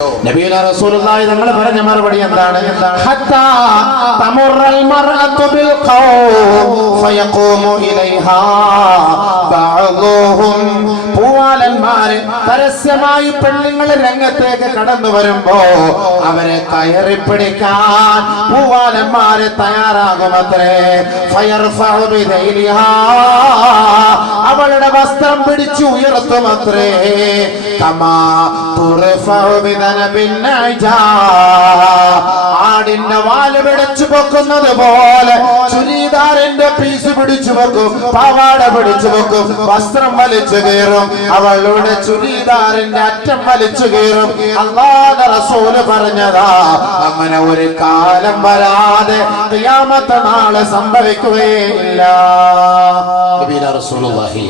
നബിയുനാ റസൂലുള്ളാഹി തങ്ങൾ പറഞ്ഞ മറുപടി എന്താണ്? ഹത്താ തമുറൽ മർഅതു ബിൽ ഖൗം ഫയഖൂമു ഇലൈഹാ ബഅദുഹും. പൂവാലന്മാർ പരസ്യമായി പെണ്ണുങ്ങൾ രംഗത്തേക്ക് കടന്നു വരുമ്പോ അവരെ കയറി പിടിക്കാൻ പൂവാലന്മാർ തയ്യാറാകുമത്രേ. ഫയർഫഉ ബിദൈലിഹാ, അവളുടെ വസ്ത്രം പിടിച്ചു ഉയർത്തുമത്രേ. കമാ തുർഫഉ ആടിന്റെ വാല് പിടിച്ചു പൊക്കുന്നത് പോലെ ചുരിദാറിന്റെ പീസ് പിടിച്ചു വെക്കും, പാവാട പിടിച്ചു വെക്കും, വസ്ത്രം വലിച്ചു കയറും, അവളുടെ ചുരിദാറിന്റെ അറ്റം വലിച്ചു കയറും. അല്ലാഹുവിന്റെ റസൂല് പറഞ്ഞതാ, അങ്ങനെ ഒരു കാലം വരാതെ ഖിയാമത്ത് നാളെ സംഭവിക്കുകയില്ല. നബിയുനാ റസൂലുള്ളാഹി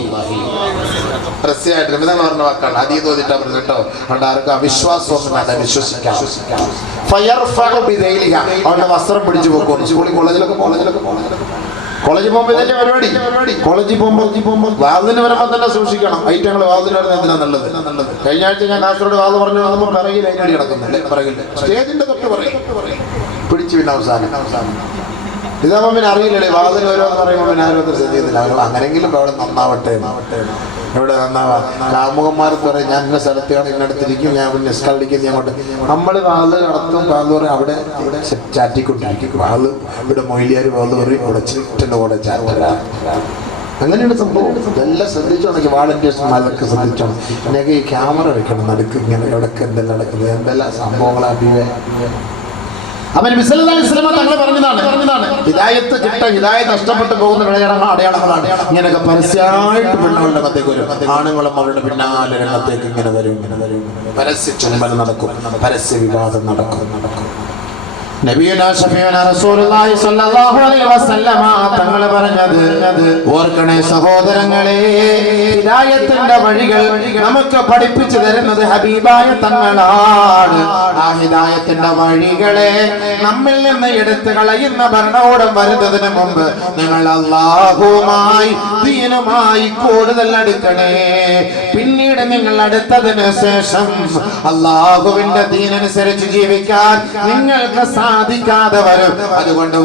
പ്രത്യേകമായിട്ട് പറഞ്ഞ വാക്കാണ്. അതീത് ഓതിട്ടാ പറഞ്ഞു കേട്ടോ. അതുകൊണ്ട് ആർക്കും അവിശ്വാസമൊന്നും വേണ്ട, വിശ്വസിക്കാം. അവരുടെ വസ്ത്രം പിടിച്ചു പോകുന്നു. സ്കൂളിൽ കോളേജിൽ പോകുമ്പോൾ ഇതല്ലേ പരിപാടി. കോളേജിൽ പോകുമ്പോൾ വാതിന് വരുമ്പോൾ തന്നെ സൂക്ഷിക്കണം. ഐറ്റങ്ങൾ വാതിന് വരുന്നത് എന്തിനാ നല്ലത്. കഴിഞ്ഞ ആഴ്ച ഞാൻ കാസർഗോഡ് വാത് പറഞ്ഞു വന്നപ്പോൾ പിറകിൽ അതിനടി കിടക്കുന്നില്ല. പിറകില്ല, സ്റ്റേജിന്റെ തൊട്ട് പറയും പിടിച്ചു. പിന്നെ അവസാനം ഇതാകുമ്പോൾ പിന്നെ അറിയില്ലേ വാതിന് വരുമെന്ന് പറയുമ്പോൾ പിന്നെ ആരും അത്ര ശ്രദ്ധിക്കുന്നില്ല. അങ്ങനെങ്കിലും അവിടെ നന്നാവട്ടെ. എവിടെ നന്നാവാ? കാമുകന്മാരെന്ന് പറയും, ഞാൻ ഇന്ന സ്ഥലത്താണ്, ഇന്നടത്തിരിക്കും, ഞാൻ പിന്നെ നിസ്കാരിക്കും, ഞാൻ കൊണ്ട് നമ്മൾ വാത് നടത്തും. വാത് പറയും അവിടെ ഇവിടെ ചാറ്റിക്കൊണ്ടിരിക്കും. വാത് ഇവിടെ മൊയിലിയാർ വാത് പറയും, ഇവിടെ ചുറ്റിൻ്റെ കൂടെ ചാറ്റല. അങ്ങനെയാണ് സംഭവം. ഇതെല്ലാം ശ്രദ്ധിച്ചോണെങ്കിൽ വാളണ്ടിയേഴ്സുമാരൊക്കെ ശ്രദ്ധിച്ചോണം. എനിക്ക് ഈ ക്യാമറ വെക്കണം നടുക്ക്, ഇങ്ങനെ ഇവിടൊക്കെ എന്തെല്ലാം നടക്കുന്നത്, എന്തെല്ലാം സംഭവങ്ങളാണ്. അവൻ തങ്ങൾ പറഞ്ഞതാണ്, ഹിദായത്ത് ഹിദായത്ത് നഷ്ടപ്പെട്ടു പോകുന്ന അടയാളങ്ങളാണ് ഇങ്ങനെയൊക്കെ പരസ്യമായിട്ട് പെണ്ണുങ്ങളുടെ രംഗത്തേക്ക് വരും. ആണുങ്ങളും അവരുടെ പിന്നാലെ രംഗത്തേക്ക് ഇങ്ങനെ വരും. പരസ്യ ചുംബനം നടക്കും, പരസ്യ വിവാദം നടക്കും. നബിയുനാ ശഫീഉനാ റസൂലുള്ളാഹി സ്വല്ലല്ലാഹു അലൈഹി വസല്ലമ തങ്ങൾ പറഞ്ഞത് ഓർക്കണേ സഹോദരങ്ങളെ, ഹിദായത്തിന്റെ വഴികൾ നമുക്ക് പഠിപ്പിച്ചു തരുന്നത് ഹബീബായ തങ്ങളാണ്. ആ ഹിദായത്തിന്റെ വഴികളെ നമ്മിൽ നിന്ന് എടുത്തു കളയുന്ന ഭരണകൂടം വരുന്നതിന് മുമ്പ് നിങ്ങൾ അല്ലാഹുവുമായി ദീനുമായി കൂടുതൽ അടുക്കണേ. പിന്നീട് നിങ്ങൾ അടുത്തതിന് ശേഷം അല്ലാഹുവിന്റെ ദീനനുസരിച്ച് ജീവിക്കാൻ നിങ്ങൾക്ക് സാധിക്കാതെ വരും. അതുകൊണ്ട്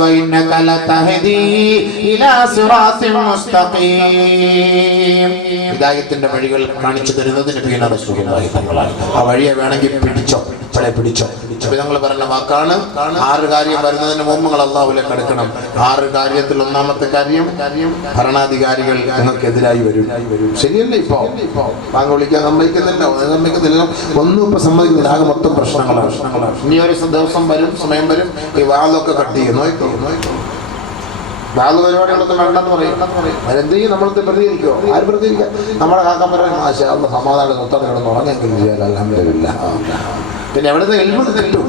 ഹിദായത്തിന്റെ വഴികൾ കാണിച്ചു തരുന്നത് നബിയുനാ റസൂലുള്ളാഹി തങ്ങളാണ്. ആ വഴിയെ വേണമെങ്കിൽ പിടിച്ചോ, പിടിച്ചോ. ഞങ്ങൾ പറഞ്ഞ വാക്കാണ്, 6 കാര്യം വരുന്നതിന് മുമ്പ് നിങ്ങൾ അല്ലാഹുവിലേക്ക് അടുക്കണം. 6 കാര്യത്തിൽ ഒന്നാമത്തെ കാര്യം, ഭരണാധികാരികൾ നിങ്ങൾക്കെതിരായി വരും. ശരിയല്ലേ? ഇപ്പൊ ബാങ്ക് വിളിക്കാൻ സമ്മതിക്കുന്നില്ല, ഒന്നും ഇപ്പൊ സമ്മതിക്കുന്നില്ല. ആകെ മൊത്തം പ്രശ്നങ്ങളാണ്. ഇനി ഒരു ദിവസം വരും, സമയം വരും, ഈ വാതൊക്കെ കട്ട് ചെയ്യും. വാത് പരിപാടികളൊന്നും വേണ്ടെന്ന് പറയും. അതെന്ത് ചെയ്യും? നമ്മളത് പ്രതികരിക്കുമോ? ആര് പ്രതികരിക്കാം? നമ്മുടെ കാക്കന്മാരെ സമാധാനം മൊത്തം കിടന്ന് ഉറങ്ങെങ്കിലും ചെയ്യാൻ അൽഹംദുലില്ലാ. പിന്നെ എവിടുന്ന് ഇൽമു കിട്ടും?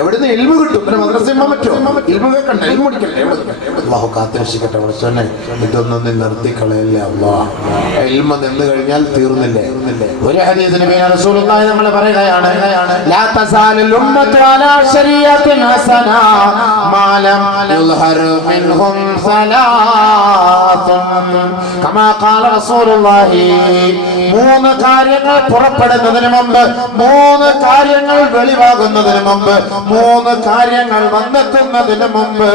എവിടുന്ന് ഇൽമു കിട്ടും? പിന്നെ മദ്രസയിൽ പറ്റുമോ? ഇൽമു കേൾക്കണ്ട, ഇൽമു പഠിക്കണ്ടേ? അല്ലാഹു കാത്തുരക്ഷിക്കട്ടെ. പഠിച്ചോനെ, ഇതൊന്നും നീ നിർത്തിക്കളയല്ലേ അല്ലാഹ്. ഇൽമു നിന്ന് കഴിഞ്ഞാൽ തീർന്നില്ലേ? ഒരു ഹദീസിൽ നബി റസൂലുള്ളാഹി നമ്മൾ പറയുകയാണ്, ലാ തസാലുൽ ഉമ്മത്തു അലാ ശരീഅത്തിൻ ഹസന മാ ലം യുൽഹർ മിൻഹും സലാത്തുൻ കമാ ഖാല റസൂലുള്ളാഹി. 3 കാര്യങ്ങൾ പുറപ്പെടുന്നതിന് മുമ്പ്, 3 കാര്യങ്ങൾ വെളിവാകുന്നതിന് മുമ്പ്, 3 കാര്യങ്ങൾ വന്നെത്തുന്നതിന് മുമ്പ്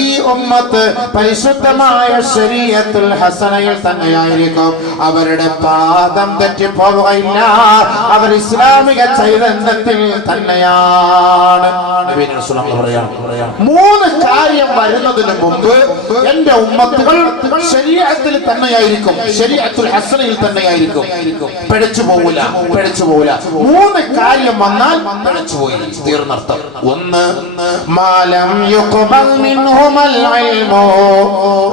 ഈ ഉമ്മത്ത് പരിശുദ്ധമായ ശരീഅത്തുൽ ഹസനയിൽ തന്നെയായിരിക്കും. അവരുടെ പാദം തെറ്റിപ്പോവുകയില്ല. അവർ ഇസ്ലാമിക ചൈതന്യത്തിൽ തന്നെയാണ്. 3 കാര്യം വരുന്നതിന് മുമ്പ് എന്റെ ഉമ്മത്തുകൾ ശരീഅത്തിൽ തന്നെയായിരിക്കും, ശരീഅത്തുൽ ഹസനയിൽ തന്നെയായിരിക്കും. പിഴച്ചു പോവില്ല. 3 കാര്യം വന്നാൽ പിഴച്ചുപോയി, തീർന്നർത്ഥം. 1, മാലം യുഖ്ബൽ മിൻഹുൽ ഇൽമു,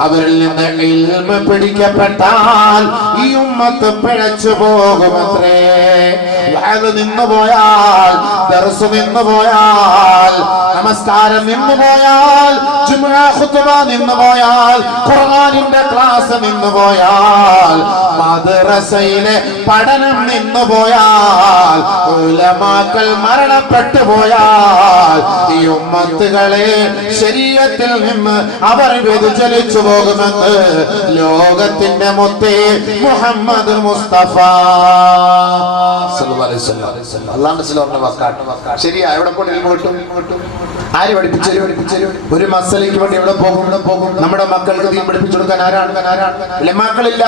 അവരിൽ നിന്ന് ഇൽമു പിടിക്കപ്പെട്ടാൽ ഈ ഉമ്മത്ത് പിഴച്ചു പോകുമത്രേ. വഅദ് നിന്നുപോയാൽ, ദർസ് നിന്നുപോയാൽ, നമസ്കാരം നിന്നുപോയാൽ, ജുമുഅ ഖുത്ബ നിന്നുപോയാൽ, ഖുർആനിന്റെ ക്ലാസ് നിന്നുപോയാൽ, മദ്രസയിലെ പഠനം നിന്നുപോയാൽ, ഉലമാക്കൾ മരണപ്പെട്ടു പോയാൽ ഈ ഉമ്മത്തുകളെ ശരീഅത്തിൽ നിന്ന് അവർ വ്യതിചലിച്ചു പോകുമെന്ന് ലോകത്തിന്റെ മുത്തേ മുഹമ്മദ് മുസ്തഫ അലൈഹി വസല്ലം. അള്ളാഹുവിന്റെ റസൂൽ പറഞ്ഞ വാക്കാണ്. ശരിയാ, എവിടെ കൊണ്ട് ഇൽമു കിട്ടും? ആര് പഠിപ്പിച്ചു? ഒരു മസലയ്ക്ക് വേണ്ടി എവിടെ പോകും? നമ്മുടെ മക്കൾക്ക് ദീൻ പഠിപ്പിച്ചു കൊടുക്കാൻ ആരാണ്? ഉലമാക്കളില്ല.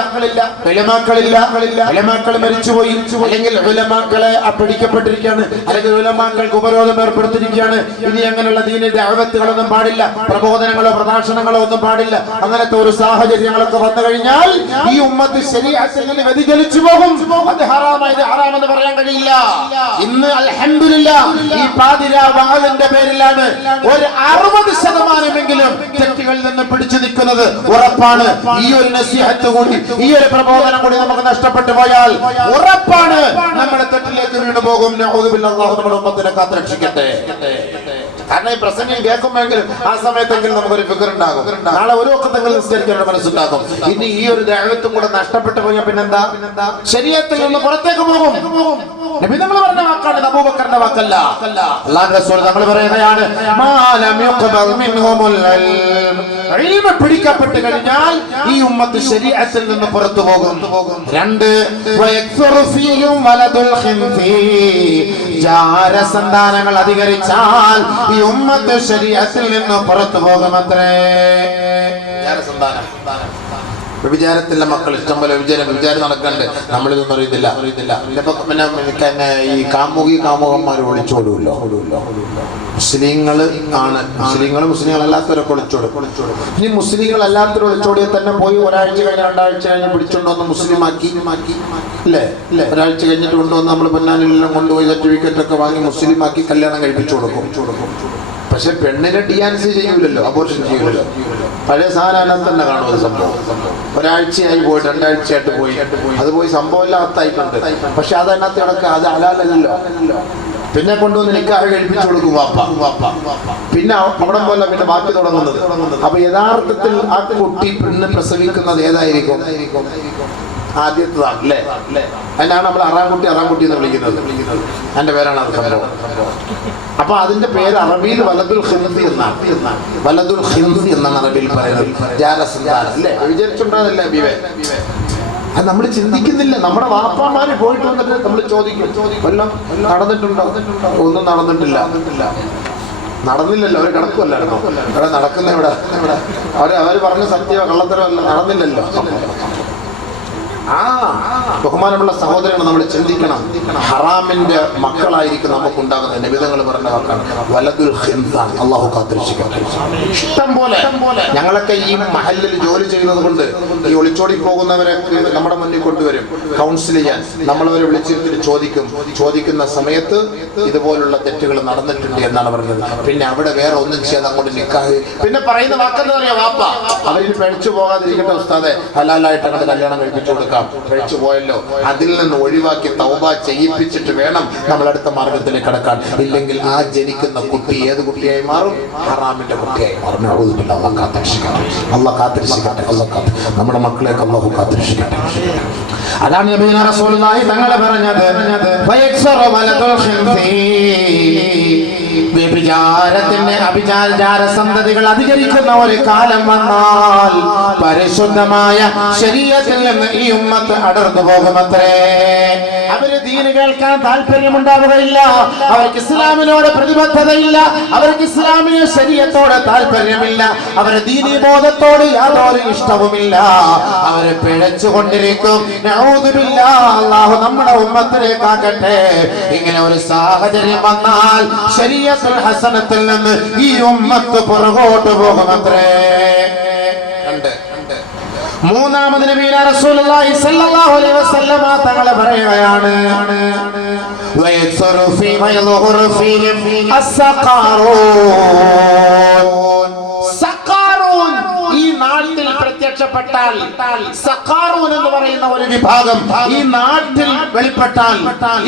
ഉലമാക്കൾ മരിച്ചുപോയി, അല്ലെങ്കിൽ ഉലമാക്കളെ പിടിക്കപ്പെട്ടിരിക്കുകയാണ്, അല്ലെങ്കിൽ ഉലമാക്കൾക്ക് ഉപരോധം ഏർപ്പെടുത്തിയിരിക്കുകയാണ്. ഇനി അങ്ങനെയുള്ള ദീനിന്റെ ദഅവത്തുകളൊന്നും പാടില്ല, പ്രബോധനങ്ങളോ പ്രഭാഷണങ്ങളോ ഒന്നും പാടില്ല. അങ്ങനത്തെ ഒരു സാഹചര്യങ്ങളൊക്കെ വന്നു കഴിഞ്ഞാൽ ഈ ഉമ്മത്ത് ശരീഅത്തിൽ നിന്ന് വ്യതിചലിച്ചു പോകും. അത് ഹറാമാണ്, ഇത് ഹറാമെന്ന് പറയാൻ കഴിയില്ല. ഇന്ന് അൽഹംദുലില്ലാഹ് ഈ പാതിരാ വാളിന്റെ പേരിലാണ് ഒരു 60% തെറ്റുകളിൽ നിന്ന് പിടിച്ചു നിൽക്കുന്നത്. ഉറപ്പാണ് ഈ ഒരു നസീഹത്ത് കൂടി, ഈ ഒരു പ്രബോധനം കൂടി നമുക്ക് നഷ്ടപ്പെട്ടു പോയാൽ ഉറപ്പാണ് നമ്മുടെ തെറ്റിലേക്ക് വീണു പോകും. നഊദുബില്ലാഹ്, അല്ലാഹു നമ്മുടെ ഉമ്മത്തിനെ കാത്തുരക്ഷിക്കട്ടെ. കാരണം ഈ പ്രസംഗം കേൾക്കുമെങ്കിലും ആ സമയത്തെങ്കിലും നമുക്കൊരു ഫിക്ർ ഉണ്ടാകും, നാളെ ഒരു വക്കത്തെങ്കിലും നിസ്കരിക്കാനുള്ള മനസ്സുണ്ടാകും. ഇനി ഈ ഒരു ദഅവത്തും കൂടെ നഷ്ടപ്പെട്ടു പോയാൽ പിന്നെന്താ? ശരീഅത്തിൽ നിന്ന് പുറത്തേക്ക് പോകും. നബി തങ്ങൾ പറഞ്ഞ വാക്കാണ്, അബൂബക്കറിന്റെ വാക്കല്ല. അല്ലാഹുവിന്റെ റസൂൽ തങ്ങൾ പറയുകയാണ്, മാലം യുഖബൽ മിൻഹുൽ ഇൽമ പിടിക്കപ്പെട്ട് കഴിഞ്ഞാൽ ഈ ഉമ്മത്ത് ശരീഅത്തിൽ നിന്ന് പുറത്തു പോകും. 2 വയക്സുറു ഫീഹിം വലദുൽ ഖിൻസീർ, ജാരസന്താനങ്ങൾ അധികരിച്ചാൽ ഈ ഉമ്മത്ത് ശരീഅത്തിൽ നിന്ന് പുറത്തു പോകുമത്രേ. ജാരസന്താനം, വ്യഭിചാരത്തിന്റെ മക്കൾ ഇഷ്ടം പോലെ വ്യഭിചാരം നടക്കണ്ട്, നമ്മളിതൊന്നും അറിയത്തില്ല. പിന്നെ ഈ കാമുകന്മാർ ഒളിച്ചോടുമല്ലോ. മുസ്ലിങ്ങൾ ആണ്, മുസ്ലിങ്ങളല്ലാത്തവരൊക്കെ ഒളിച്ചോടും. ഇനി മുസ്ലിങ്ങളല്ലാത്തവർ ഒളിച്ചോടിയാൽ തന്നെ പോയി ഒരാഴ്ച കഴിഞ്ഞ് 2 ആഴ്ച കഴിഞ്ഞ് പിടിച്ചുകൊണ്ടുവന്ന് മുസ്ലിമാക്കി അല്ലേ? ഒരാഴ്ച കഴിഞ്ഞിട്ട് കൊണ്ടുവന്ന് നമ്മൾ പൊന്നാനിലെല്ലാം കൊണ്ടുപോയി സർട്ടിഫിക്കറ്റ് ഒക്കെ വാങ്ങി മുസ്ലിമാക്കി കല്യാണം കഴിപ്പിച്ചു കൊടുക്കും. പക്ഷെ പെണ്ണിനെ DNC ചെയ്യൂലല്ലോ, അബോർഷൻ ചെയ്യൂലല്ലോ. പഴയ സാധനം തന്നെ കാണും. അത് സംഭവം ഒരാഴ്ചയായി പോയി, 2 ആഴ്ചയായിട്ട് പോയി, അത് പോയി സംഭവം ഇല്ലാത്തായിട്ടുണ്ട്. പക്ഷെ അതിനകത്ത് കിടക്കുക, അത് ഹലാലല്ലോ. പിന്നെ കൊണ്ടുവന്ന് നിക്കാഹ് കഴിപ്പിച്ചു കൊടുക്കും വാപ്പ. പിന്നെ അവിടെ പോലെ പിന്നെ ബാക്കി തുടങ്ങുന്നത്. അപ്പൊ യഥാർത്ഥത്തിൽ ആ കുട്ടി പെണ്ണ് പ്രസവിക്കുന്നത് ഏതായിരിക്കും? ആദ്യത്തേതാണ് അല്ലേ? അതിനാണ് നമ്മൾ അറാംകുട്ടി എന്ന് വിളിക്കുന്നത്. എന്റെ പേരാണ് അത് സംഭവം. അപ്പൊ അതിന്റെ പേര് അറബിയിൽ വലദുൽ ഖിൻസി എന്നാണ്. വലദുൽ ഖിൻസി എന്നാണ് അറബിയിൽ പറയുന്നത്. ജാരസന്താനം അല്ലേ? വിചാരിച്ചുണ്ടാകുന്നില്ല ബീവേ, അത് നമ്മൾ ചിന്തിക്കുന്നില്ല. നമ്മുടെ വാപ്പാമാര് പോയിട്ട് വന്നിട്ട് നമ്മൾ ചോദിക്കും, വല്ലതും നടന്നിട്ടുണ്ടോ? ഒന്നും നടന്നില്ലല്ലോ. അവർ കിടക്കുമല്ലായിരുന്നോ? ഇവിടെ നടക്കുന്ന അവര് പറഞ്ഞ സത്യമോ കള്ളത്തരമല്ല, നടന്നില്ലല്ലോ. ബഹുമാനമുള്ള സഹോദരങ്ങൾ, നമ്മൾ ചിന്തിക്കണം. ഹറാമിന്റെ മക്കളായിരിക്കും നമുക്കുണ്ടാകുന്ന. നബിതങ്ങൾ പറഞ്ഞ വാക്കാണ് വലദുൽ ഖിൻസാൻ. അല്ലാഹു കാത്തുരക്ഷിക്കട്ടെ. ഇഷ്ടം പോലെ ഞങ്ങളൊക്കെ ഈ മഹല്ലിൽ ജോലി ചെയ്യുന്നത് കൊണ്ട് ഈ ഒളിച്ചോടി പോകുന്നവരെ നമ്മുടെ മുന്നിൽ കൊണ്ടുവരും കൗൺസിൽ ചെയ്യാൻ. നമ്മളവരെ വിളിച്ചിട്ട് ചോദിക്കുന്ന സമയത്ത് ഇതുപോലുള്ള തെറ്റുകൾ നടന്നിട്ടുണ്ട് എന്നാണ് പറയുന്നത്. പിന്നെ അവിടെ വേറെ ഒന്നും ചെയ്യാതെ അങ്ങോട്ട് നിക്കാഹ്. പിന്നെ പറയുന്ന വാക്കെന്താ പറയാ? വാപ്പ അവരിൽ പഴിച്ചു പോകാതിരിക്കട്ടെ ഉസ്താദെ, ഹലാലായിട്ട് അങ്ങോട്ട് കല്യാണം കഴിപ്പിച്ചു കൊടുക്കാം. കഴിച്ചു പോയല്ലോ, അതിൽ നിന്ന് ഒഴിവാക്കി തൗബ ചെയ്യിപ്പിച്ചിട്ട് വേണം നമ്മൾ അടുത്ത മാർഗത്തിലേക്ക് കടക്കാൻ. ഇല്ലെങ്കിൽ ആ ജനിക്കുന്ന കുട്ടി ഏത് കുട്ടിയായി മാറും? ഹറാമിന്റെ കുട്ടിയായി മാറും. അല്ലാഹു കാത്തിരക്ഷിക്കട്ടെ. നമ്മുടെ മക്കളെയൊക്കെ അല്ലാഹു കാത്തിരക്ഷിക്കട്ടെ. അതാണ് നബിയുനാ റസൂലുള്ളാഹി തങ്ങൾ പറഞ്ഞത്, വയക്സറു വലദുൽ ഖിൻസീർ, വ്യഭിചാരത്തിന്റെ അഭിചാരസന്തതികൾ അധികരിക്കുന്ന ഒരു കാലം വന്നാൽ പരിശുദ്ധമായ ശരീഅത്തിൽ നിന്ന് ഈ ഉമ്മത്ത് അടർന്നു പോകുമത്രേ. അവര് ദീന് കേൾക്കാൻ താല്പര്യമുണ്ടാവുകയില്ല, അവർക്ക് ഇസ്ലാമിനോട് പ്രതിബദ്ധതയില്ല, അവർക്ക് ഇസ്ലാമിന് ശരീഅത്തോട് താല്പര്യമില്ല, അവര് ദീനീ ബോധത്തോട് യാതൊരു ഇഷ്ടവുമില്ല. അവര് പിഴച്ചുകൊണ്ടിരിക്കും. നഊദുബില്ലാഹ്, അല്ലാഹു നമ്മുടെ ഉമ്മത്തിനെ കാക്കട്ടെ. ഇങ്ങനെ ഒരു സാഹചര്യം വന്നാൽ ശരീഅത്തുൽ ഹസനത്തിൽ നിന്ന് ഈ ഉമ്മത്ത് പുറകോട്ട് പോകുമത്രേ. മൂന്നാമത് നബിയുനാ റസൂലുള്ളാഹി സ്വല്ലല്ലാഹു അലൈഹി വസല്ലമ തങ്ങൾ പറയുകയാണ്, വയസ്റു ഫീ വയദ്ഹുറു ഫീ അസ്സഖാറൂൻ. സഖാറൂൻ ഈ നാട്ടിൽ പ്രത്യക്ഷപ്പെട്ടാൽ, സഖാറൂൻ എന്ന് പറയുന്ന ഒരു വിഭാഗം ഈ നാട്ടിൽ വെളിപ്പെട്ടാൽ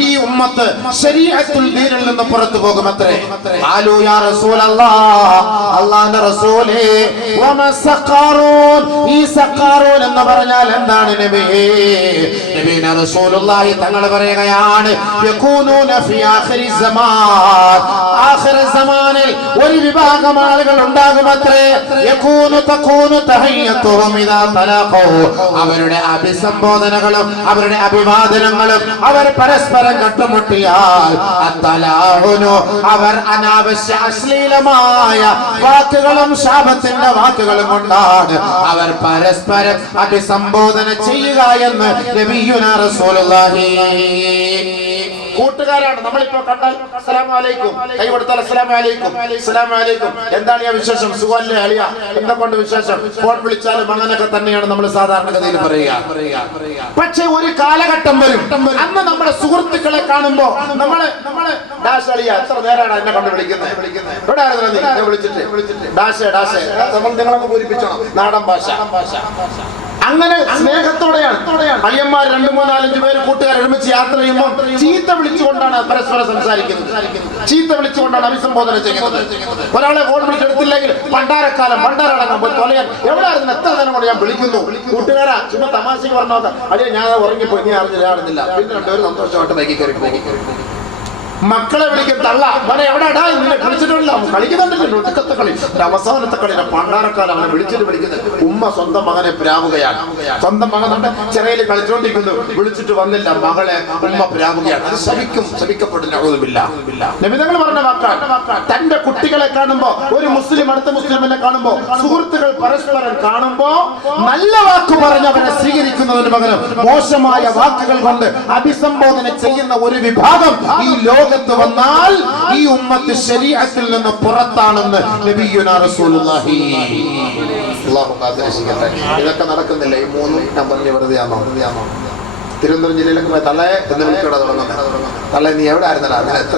ഈ ഉമ്മത്ത് ശരീഅത്തുൽ ദീനിൽ നിന്ന് പുറത്തു പോകുമത്രേ. ഖാലൂ യാ റസൂലല്ലാഹ്, അല്ലാഹുവിന്റെ റസൂലേ, വമാ സഖാറൂൻ, ഈ സഖാറൂൻ എന്ന് പറഞ്ഞാൽ എന്താണ് നബിയേ? നബിയുനാ റസൂലുള്ളാഹി തങ്ങൾ പറയുകയാണ്, യകൂനൂന ഫീ ആഖിരി സമാൻ, ആഖിറ സമാനിൽ ഒരു വിഭാഗം ആളുകൾ ഉണ്ടാകുമത്രേ യകൂനു തകൂനു തഹയ്യതുഹും ഇദാ തലഖൂ അവരുടെ അഭിസംബോധനകളും അവരുടെ അഭിവാദനങ്ങളും അവർ പരസ്പരം കണ്ടുമുട്ടിയാൽ അത്തലാഉനു അവർ അനാവശ്യ അശ്ലീലമായ വാക്കുകളും ശാപത്തിന്റെ വാക്കുകളും കൊണ്ടാണ് അവർ പരസ്പരം അഭിസംബോധന ചെയ്യുക എന്ന് നബിയുനാ റസൂലുള്ളാഹി. കൂട്ടുകാരാണ് നമ്മളിപ്പോ കണ്ടാൽ അസ്സലാമു അലൈക്കും, കൈ കൊടുത്താൽ അസ്സലാമു അലൈക്കും, അസ്സലാമു അലൈക്കും, എന്താണ് ഈ വിശേഷം, സുഖല്ലേ അളിയ, എന്തൊക്കെയുണ്ട് വിശേഷം, ഫോൺ വിളിച്ചാലും അങ്ങനെയൊക്കെ തന്നെയാണ് നമ്മൾ സാധാരണഗതിയിൽ പറയുക. പക്ഷെ ഒരു കാലഘട്ടം വരും, അന്ന് നമ്മുടെ സുഹൃത്തുക്കളെ കാണുമ്പോ നമ്മള് ഡാഷ് അളിയ എത്ര നേരാണ് എന്നെ കൊണ്ട് വിളിക്കുന്നത്, ഇവിടെ വിളിച്ചിട്ട് ഡാഷ് ഡാഷ് നമ്മൾ നിങ്ങളൊക്കെ പൂരിപ്പിച്ചോണം നാടൻ ഭാഷ. അങ്ങനെ സ്നേഹത്തോടെയാണ് അളിയന്മാർ 2, 3, 4, 5 പേര് കൂട്ടുകാർ ഒരുമിച്ച് യാത്ര ചെയ്യുമ്പോൾ ചീത്ത വിളിച്ചുകൊണ്ടാണ് പരസ്പരം സംസാരിക്കുന്നത്, ചീത്ത വിളിച്ചുകൊണ്ടാണ് അഭിസംബോധന ചെയ്യുന്നത്. ഒരാളെ ഫോൺ വിളിച്ചെടുത്തില്ലെങ്കിൽ പണ്ടാരക്കാലം പണ്ടാരടങ്ങാൻ പോയി തൊലയാൻ എവിടെയായിരുന്നു, എത്ര നേരം കൊണ്ട് ഞാൻ വിളിക്കുന്നു, കൂട്ടുകാരാ ചുമ്മാ തമാശക്ക് പറഞ്ഞോക്കാം, അളിയ ഞാൻ ഉറങ്ങിപ്പോയി, നീ അറിഞ്ഞില്ല, പിന്നെ 2 പേര് സന്തോഷമായിട്ട് ബൈക്കിൽ കയറി. മക്കളെ വിളിക്കും തള്ള മോനെ എവിടെടാ നിന്നെ കളിച്ചിട്ടില്ല, കളിക്കുന്നുണ്ടല്ലോ ഒടുക്കത്തെ കളി, അവസാനത്തെ കളിയിലെ പണ്ടാരക്കാലം അവനെ വിളിക്കുന്നത്. ഉമ്മ സ്വന്തം മകനെ പ്രാവുകയാണ്, സ്വന്തം മകൻ നമ്മുടെ ചെറിയ കളിച്ചുകൊണ്ടിരിക്കുന്നു, വിളിച്ചിട്ട് വന്നില്ല, മകളെ ഉമ്മ പ്രാവുകയാണ്. അത് ശപിക്കപ്പെടുന്ന നബിതങ്ങൾ പറഞ്ഞ വാക്കാണ്. തന്റെ കുട്ടികളെ കാണുമ്പോ ഒരു മുസ്ലിം അടുത്ത മുസ്ലിമിനെ കാണുമ്പോ സുഹൃത്തുക്കൾ പരസ്പരം കാണുമ്പോ നല്ല വാക്ക് പറഞ്ഞ് അവരെ സ്വീകരിക്കുന്നതിന് പകരം മോശമായ വാക്കുകൾ കൊണ്ട് അഭിസംബോധന ചെയ്യുന്ന ഒരു വിഭാഗം ഈ ലോകത്ത് വന്നാൽ ഈ ഉമ്മത്ത് ശരീഅത്തിൽ നിന്ന് പുറത്താണെന്ന് നബിയുനാ റസൂലുള്ളാഹി. അല്ലാഹു കാത്തിരക്ഷിക്കട്ടെ. ഇതൊക്കെ നടക്കുന്നില്ല. ഈ 3 ഞാൻ പറഞ്ഞ വെറുതെയാണോ? തിരുവനന്തപുരം ജില്ലയിലൊക്കെ തള്ളേ എന്ന് വിളിക്കോടെ തുടങ്ങുന്നത്. തള്ളേ നീ എവിടെ ആയിരുന്നല്ലോ, അങ്ങനെ എത്ര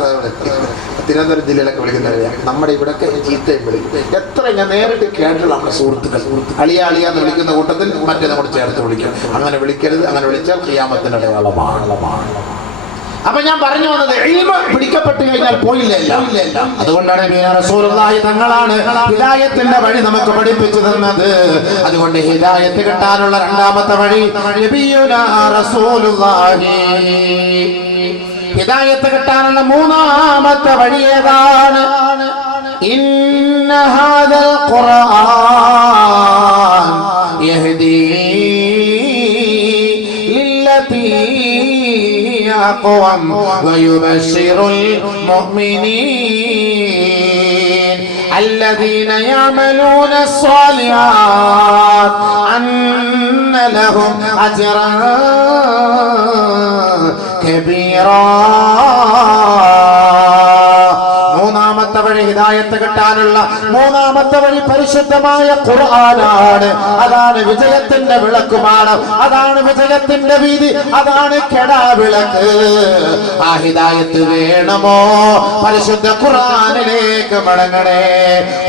തിരുവനന്തപുരം ജില്ലയിലൊക്കെ വിളിക്കുന്നവരെയാണ്. നമ്മുടെ ഇവിടെയൊക്കെ ചീത്തയും വിളിക്കും. എത്ര ഞാൻ നേരിട്ട് കേട്ടിട്ടുള്ള നമ്മുടെ സുഹൃത്തുക്കൾ അളിയ എന്ന് വിളിക്കുന്ന കൂട്ടത്തിൽ മറ്റേ നമ്മൾ ചേർത്ത് വിളിക്കും. അങ്ങനെ വിളിക്കരുത്, അങ്ങനെ വിളിച്ചാൽ ഖിയാമത്തിന്റെ അടയാളമാണ്. അപ്പൊ ഞാൻ പറഞ്ഞു വന്നത് ഇൽമ പിടിക്കപ്പെട്ടു കഴിഞ്ഞാൽ പോയില്ല. അതുകൊണ്ടാണ് റസൂലുള്ളാഹി തങ്ങളാണ് ഹിദായത്തിന്റെ വഴി നമുക്ക് പഠിപ്പിച്ചു തന്നത്. അതുകൊണ്ട് ഹിദായത്ത് കിട്ടാനുള്ള രണ്ടാമത്തെ വഴി നബിയുനാ റസൂലുള്ളാഹി. ഹിദായത്ത് കിട്ടാനുള്ള മൂന്നാമത്തെ വഴി ഏതാണ്? ഇന്ന ഹാദൽ ഖുർആൻ യഹ്ദീ ലില്ലതീ أقوم ويبشر المؤمنين الذين يعملون الصالحات أن لهم أجرا كبيرا. മൂന്നാമത്തെ വഴി ഹിദായത്ത് കിട്ടാനുള്ള മൂന്നാമത്തെ വഴി പരിശുദ്ധമായ ഖുർആനാണ്. അതാണ് വിജയത്തിന്റെ വിളക്കുമാണ്, അതാണ് വിജയത്തിന്റെ വീതി, അതാണ് കെടാവിളക്ക്. ആ ഹിദായത്ത് വേണമോ? പരിശുദ്ധ ഖുർആനിലേക്ക് മടങ്ങണേ.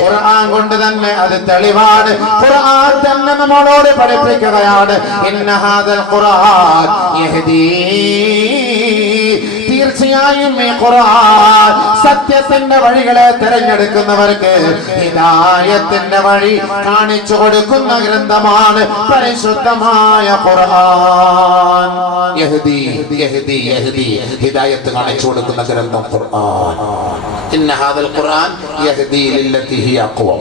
ഖുർആൻ കൊണ്ട് തന്നെ അത് തെളിവാണ്. ഖുർആൻ തന്നെ നമ്മളോട് പഠിപ്പിക്കുകയാണ്. ഇന്ന ഹാദൽ ഖുർആൻ യഹ്ദീ. തീർച്ചയായും ഈ ഖുർആൻ സത്യത്തിന്റെ വഴികളെ തിരഞ്ഞെടുക്കുന്നവർക്ക് ഹിദായത്തിന്റെ വഴി കാണിച്ചു കൊടുക്കുന്ന ഗ്രന്ഥമാണ് പരിശുദ്ധമായ ഖുർആൻ. യഹ്ദീ യഹ്ദീ യഹ്ദീ, ഹിദായത്ത് കാണിച്ചു കൊടുക്കുന്ന ഗ്രന്ഥം ഖുർആൻ. ഇന്ന ഹാദൽ ഖുർആൻ യഹ്ദീ ലില്ലതി ഹിയ അഖ്വം.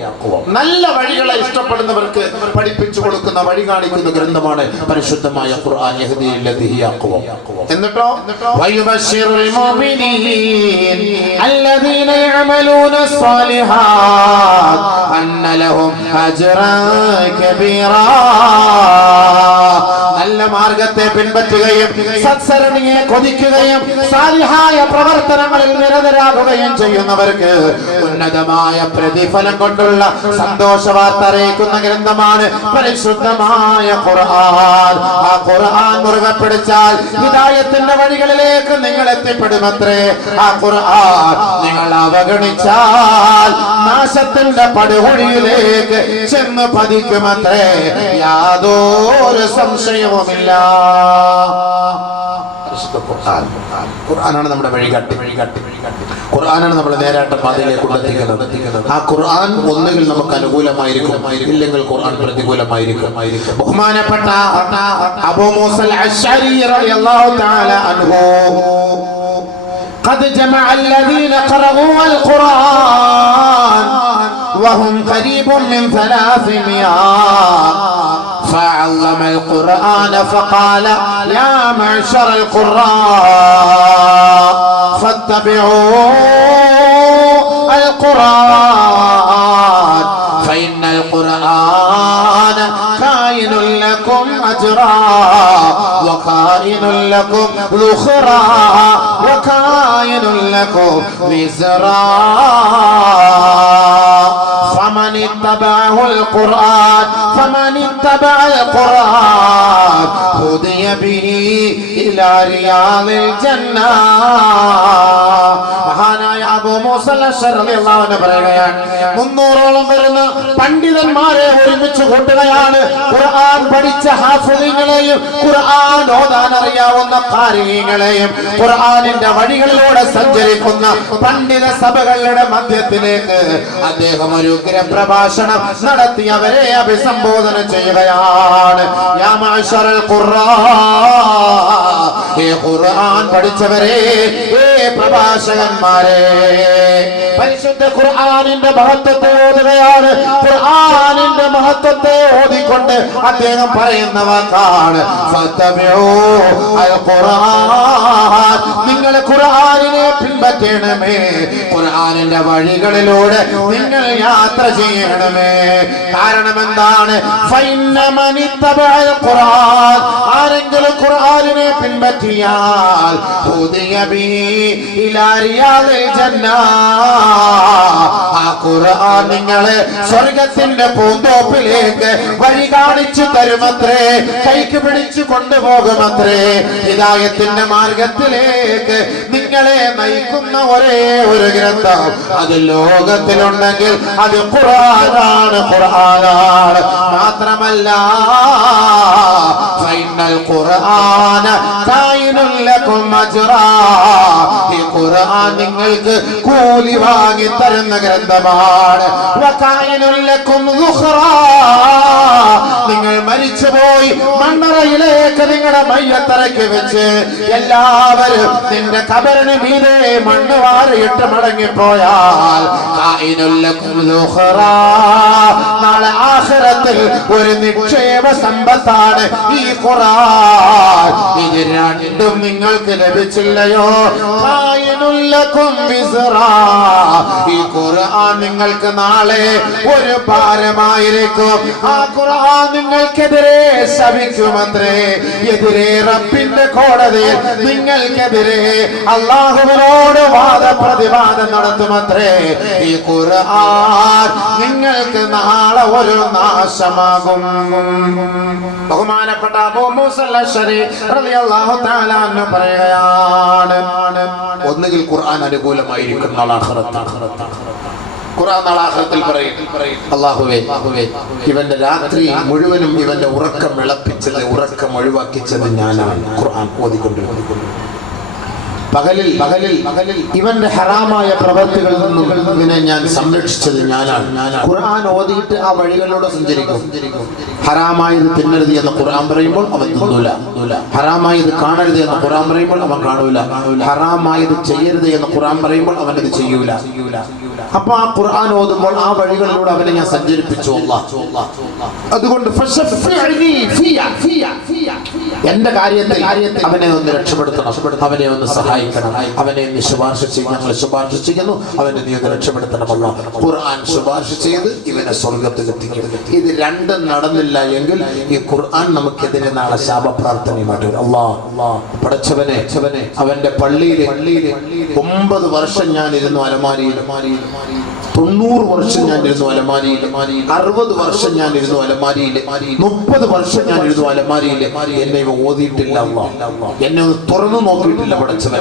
നല്ല വഴികളെ ഇഷ്ടപ്പെടുന്നവർക്ക് പഠിപ്പിച്ചു കൊടുക്കുന്ന വഴി കാണിക്കുന്ന ഗ്രന്ഥമാണ് പരിശുദ്ധമായ ഖുർആൻ. യഹ്ദീ ലില്ലതി ഹിയ അഖ്വം. എന്നിട്ടോ വയുബശ്ശിറുൽ മുഅ്മിനീൻ الذين يعملون الصالحات أن لهم أجرا كبيرا. നല്ല മാർഗത്തെ പിൻപറ്റുകയും സത്സരണിയെ കൊതിക്കുകയും സാലിഹായ പ്രവർത്തനങ്ങളിൽ നിരതരാകുകയും ചെയ്യുന്നവർക്ക് ഉന്നതമായ പ്രതിഫലം കൊണ്ടുള്ള സന്തോഷ വാർത്ത അറിയിക്കുന്ന ഗ്രന്ഥമാണ് പരിശുദ്ധമായ ഖുർആൻ. ആ ഖുർആൻ മുറുകെ പിടിച്ചാൽ ഹിദായത്തിന്റെ വഴികളിലേക്ക് നിങ്ങൾ എത്തിപ്പെടുമത്രേ. ആ ഖുർആൻ നിങ്ങൾ അവഗണിച്ചാൽ നാശത്തിന്റെ പടുകുഴിയിലേക്ക് ചെന്ന് പതിക്കുമത്രേ. യാതൊരു സംശയവുമില്ല. ഖുർആനാണ് നമ്മുടെ വഴികാട്ടി. ഖുർആനാണ് നമ്മളെ നേരാട്ട പാതയിലേക്ക് കൊണ്ടെത്തിക്കുന്നത്. ആ ഖുർആൻ ഒന്നുകിൽ നമുക്ക് അനുകൂലമായിരിക്കും, ഇല്ലെങ്കിൽ ഖുർആൻ പ്രതികൂലമായിരിക്കും. ബഹുമാനപ്പെട്ട അബൂ മൂസ അൽ അശ്അരി റളിയല്ലാഹു തആല അൻഹു قد جمع الذين قرأوا القرآن وهم قريب من 300 فعلم القرآن فقال يا معشر القراء فاتبعوا القرآن فإن القرآن كائن لكم أجرا وكائن لكم ذخرا وكائن لكم وزرا فمن اتبعه القرآن هدي به إلى رياض الجنة. മഹാനായ അബൂ മൂസ അശ്അരി റളിയല്ലാഹു അൻഹു പറയുകയാണ്, 300ഓളം വരുന്ന പണ്ഡിതന്മാരെ ഒരുമിച്ച് കൂട്ടുകയാണ്. ഖുർആൻ പഠിച്ച ഹാഫിളീങ്ങളെയും ഖുർആൻ ഓതാൻ അറിയാവുന്ന ഖാരിഈങ്ങളെയും ഖുർആനിന്റെ വഴികളിലൂടെ സഞ്ചരിക്കുന്ന പണ്ഡിത സഭകളുടെ മധ്യത്തിലേക്ക് അദ്ദേഹം ഒരു പ്രഭാഷണം നടത്തി അവരെ അഭിസംബോധന ചെയ്യുകയാണ്. യാ മഅശറൽ ഖുർആൻ പഠിച്ചവരെ, പ്രഭാഷകന്മാരെ, പരിശുദ്ധ ഖുർആനിന്റെ മഹത്വത്തെ ഓതുകയാണ്. ഖുർആനിന്റെ മഹത്വത്തെ ഓതിക്കൊണ്ട് അദ്ദേഹം പറയുന്ന വാക്കാണ് നിങ്ങൾ ഖുർആനിനെ പിൻപറ്റണമേ, ഖുർആനിന്റെ വഴികളിലൂടെ നിങ്ങൾ യാത്ര ചെയ്യണമേ. കാരണം എന്താണ്? ആരെങ്കിലും ഖുർആനിനെ പിൻപറ്റിയാൽ ആ ഖുർആൻ നിങ്ങളെ സ്വർഗത്തിന്റെ പൂന്തോപ്പിലേക്ക് വഴി കാണിച്ചു തരുമത്രേ, കൈക്ക് പിടിച്ചു കൊണ്ടുപോകുമത്രേ. ഹിദായത്തിന്റെ മാർഗത്തിലേക്ക് നിങ്ങളെ നയിക്കുന്ന ഒരേ ഒരു ഗ്രന്ഥം അത് ലോകത്തിലുണ്ടെങ്കിൽ അത് ഖുർആനാണ്. ഖുർആനാണ് മാത്രമല്ല, ഫൈനൽ ഖുർആന കായിനുൽ ലക്കും അജ്റാ, ഈ ഖുർആൻ നിങ്ങൾക്ക് കൂലി വാങ്ങി തരുന്ന ഗ്രന്ഥമാണ്. വകായിനുൽ ലക്കും ദുഖ്റാ, നിങ്ങൾ മരിച്ചുപോയി മണ്ണറയിലേക്ക് നിങ്ങളുടെ മയ്യത്തറയ്ക്ക് വെച്ച് എല്ലാവരും നിന്റെ ഖബറിന് മീതെ മണ്ണ് വാരിയിട്ട് മടങ്ങിപ്പോയാൽ കായിനുൽ ലക്കും ദുഖ്റാ, നാളെ ആഖിറത്തിൽ ഒരു നിക്ഷേപ സമ്പത്താണ് ഈ ഖുർആൻ. ഇത് രണ്ടും നിങ്ങൾക്ക് ലഭിച്ചില്ലയോ? കായിനുൽ ലക്കും വിസ്റാ, ഈ ഖുർആൻ നിങ്ങൾക്ക് നാളെ ഒരു ഭാരമായിരിക്കും. ആ ഖുർആൻ നിങ്ങൾക്കെതിരെ ശപിക്കുമത്രേ, എതിരെ റബ്ബിന്റെ കോടതിയിൽ നിങ്ങൾക്കെതിരെ അല്ലാഹുവിനോട് വാദപ്രതിവാദം നടത്തുമത്രേ. ഈ ഖുർആൻ നിങ്ങൾക്ക് നാളെ ഒരു നാശമാകും. ബഹുമാനപ്പെട്ട അബൂ മൂസ അശ്അരി റളിയല്ലാഹു തആല അൻഹു പറയുകയാണ്, ഒന്നുകിൽ ഖുർആൻ അനുകൂലമായിരിക്കും നാളെ ആഖിറത്തിൽ. ഖുർആൻ നാളെ ആഖിറത്തിൽ പറയും, അല്ലാഹുവേ, ഇവന്റെ രാത്രി മുഴുവനും ഇവന്റെ ഉറക്കം ഇളപ്പിച്ചത്, ഉറക്കം ഒഴിവാക്കിച്ചത് ഞാനാണ്. ഖുർആൻ ഓതിക്കൊണ്ടിരിക്കുന്നു. പകലിൽ ഇവന്റെ ഹറാമായ പ്രവൃത്തികളിൽ നിന്നും ഇവനെ ഞാൻ സംരക്ഷിച്ചത് ഞാനാണ്. ഖുർആൻ ഓതിയിട്ട് ആ വഴികളിലൂടെ സഞ്ചരിക്കും. ഹറാമായത് തിന്നരുത് എന്ന് ഖുർആൻ പറയുമ്പോൾ അവൻ തിന്നൂല, ഹറാമായത് കാണരുത് എന്ന് ഖുർആൻ പറയുമ്പോൾ അവൻ കാണൂല, ഹറാമായത് ചെയ്യരുത് എന്ന് ഖുർആൻ പറയുമ്പോൾ അവനത് ചെയ്യൂല. അപ്പൊ ആ ഖുർആൻ ഓതുമ്പോൾ ആ വഴികളിലൂടെ അവനെ ഞാൻ സഞ്ചരിപ്പിച്ചു. അതുകൊണ്ട് എന്റെ കാര്യത്തിൽ അവനെ ഒന്ന് രക്ഷപ്പെടുത്തണം, അവനെ ഒന്ന് സഹായിക്കണം, അവനെ ഒന്ന് ശുപാർശ ചെയ്യും. ഞങ്ങൾ ശുപാർശ ചെയ്യുന്നു, അവനെ നീ ഒന്ന് രക്ഷപ്പെടുത്തണം. ഖുർആൻ ശുപാർശ ചെയ്ത് ഇവനെ സ്വർഗത്തിലെത്തിക്കും. ഇത് രണ്ടും നടന്നില്ല എങ്കിൽ ഈ ഖുർആൻ നമുക്കെതിരെ നാളെ ശാപപ്രാർത്ഥനയുമായിട്ട് വരും. അല്ലാഹ് പടച്ചവനെ, അവന്റെ പള്ളിയിൽ 9 വർഷം ഞാൻ ഇരുന്നു അലമാരിയിൽ, 90 വർഷം ഞാൻ ഇരുന്നു അലമാരിയിൽ, 60 വർഷം ഞാൻ ഇരുന്നു അലമാരിയിൽ, 30 വർഷം ഞാൻ ഇരുന്നു അലമാരിയിൽ. എന്നെ ഇവ ഓതിയിട്ടില്ല, എന്നെ ഒന്ന് തുറന്നു നോക്കിയിട്ടില്ല പടച്ചവനെ.